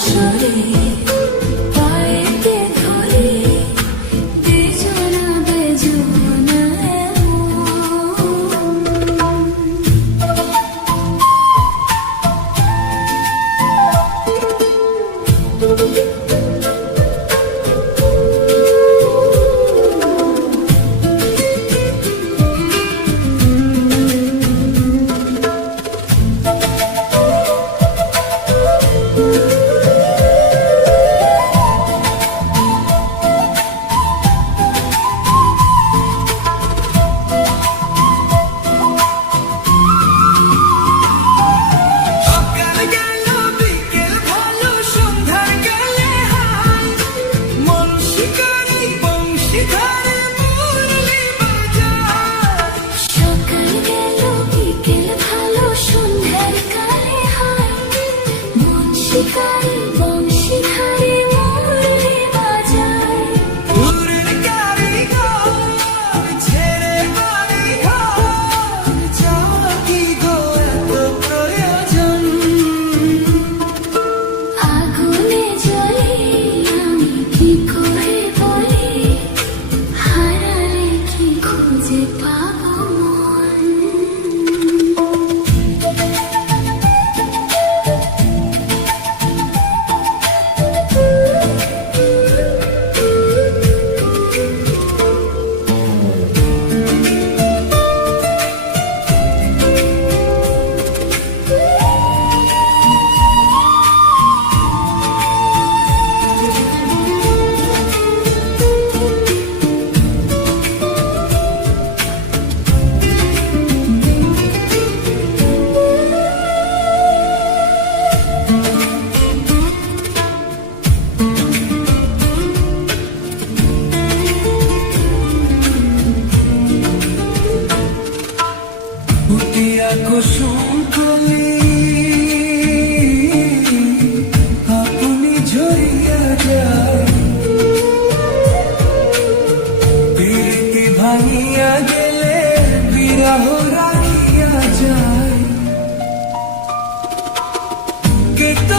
আসরে পায়েতে ধরে বেজনা বেজনা শিকারি বংশীধারে মুরলি বাজায় পুরের কারিগর ছেড়ে বাড়ি ঘর চাওয়া কি গো এত প্রয়োজন আগুনে জ্বলে আমি কি করে বলি হারালে কি খুঁজে পাবো মন উঠিয়া কুসুম কলি আপনি ঝরিয়া যায় প্রীতি ভাঙিয়া গেলে বিরহ রাখিয়া যায় কে তো